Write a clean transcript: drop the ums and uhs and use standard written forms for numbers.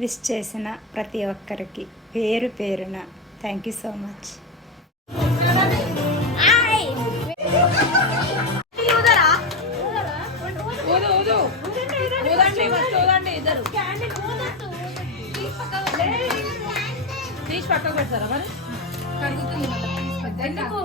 విష్ చేసిన ప్రతి ఒక్కరికి పేరు పేరున థ్యాంక్ యూ సో మచ్. తీసి పక్కకు పెడతారా మరి ఎందుకు